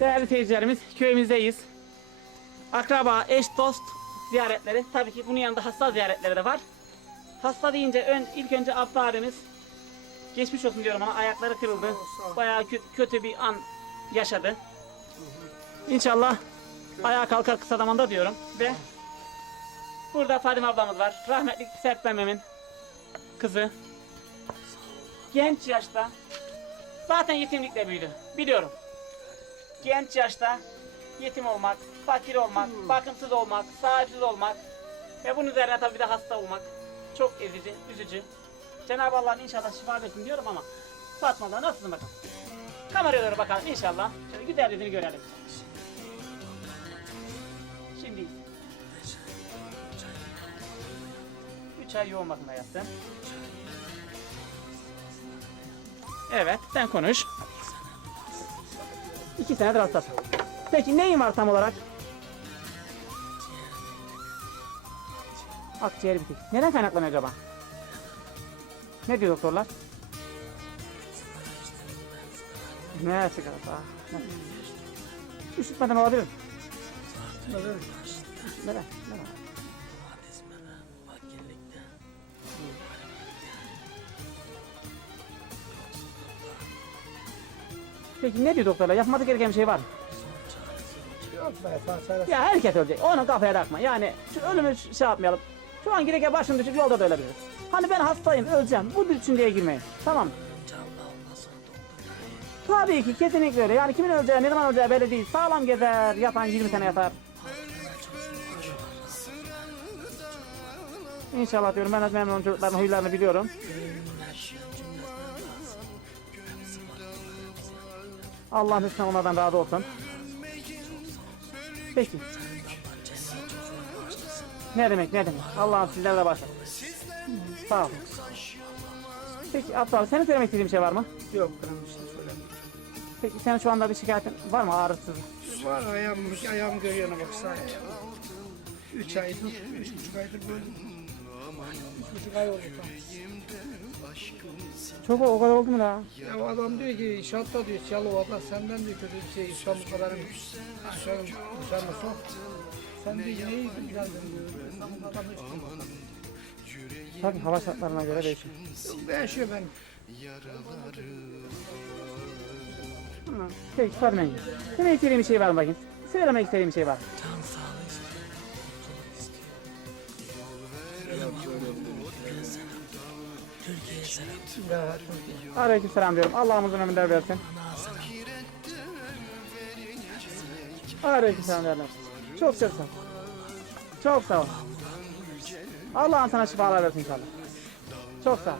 Değerli seyircilerimiz köyümüzdeyiz. Akraba, eş, dost ziyaretleri. Tabii ki bunun yanında hasta ziyaretleri de var. Hasta deyince ön, ilk önce Abdü abimiz geçmiş olsun diyorum ama ayakları kırıldı. Bayağı kö- kötü bir an yaşadı. İnşallah ayağa kalkar kısa zamanda diyorum. Ve burada Fadime ablamız var. Rahmetli Serp Memem'in kızı. Genç yaşta zaten yetimlikle büyüdü. Biliyorum. Genç yaşta yetim olmak, fakir olmak, bakımsız olmak, sahipsiz olmak ve bunun üzerine tabii de hasta olmak çok ezici, üzücü. Cenab-ı Allah inşallah şifa versin diyorum ama Fatma abla nasılsın bakalım? Kameraya doğru bakalım inşallah. Şöyle güzel yüzünü görelim. Şimdi 3 ay yoğun bakımda yattın. Evet, sen konuş. İki senedir hastasın. Peki neyin var tam olarak? Akciğer bitik. Neden kaynaklanıyor acaba? Ne diyor doktorlar? Ne sigarası? Üşütmeden olabilir. Neden? Neden? Peki ne diyor doktorlar? Yapmadık gereken bir şey var mı? Yok be Fatih. Ya herkes ölecek. Onu kafaya takma. Yani şu ölümü şey yapmayalım. Şu an girerken başım düşüp yolda da ölebiliriz. Hani ben hastayım, öleceğim. Bu düşünceye girmeyin. Tamam? Tabii ki kesinlikle öyle. Yani kimin öleceği, ne zaman öleceği belli değil. Sağlam gezer, yatan 20 sene yatar. İnşallah diyorum ben de memnun çocukların huylarını biliyorum. Allah lütfen onlardan razı olsun. Peki. Ne demek ne demek. Allah'ım sizlerle başla. Sağ olun. Peki Abdal senin söylemek istediğin bir şey var mı? Yok benim bir şey söylemiyorum. Peki senin şu anda bir şikayetin var mı ağrısız? Var ayağım, ayağım görüyor bak sağ Üç aydır, üç buçuk aydır böyle. Üç buçuk ay oldu tam. Çok o kadar oldu mu la? Ya adam diyor ki inşaatta diyor Çalova'da senden diyor kötü bir şey İslam bu kadar aşağı dışarıda. Sen diyor neyi güzel diyor. Adamı işte. Tabii hava şartlarına göre değişiyor. Değişiyor ben. Peki sormayın. Demek istediğin bir şey var mı bakayım? Söylemek istediğim bir şey var. Ya, Aleyküm selam diyorum. Allah'ımızın ömürler versin. Aleyküm selam diyorum. Çok çok sağ ol. Çok sağ ol. Allah'ım sana şifalar versin inşallah. Çok sağ ol.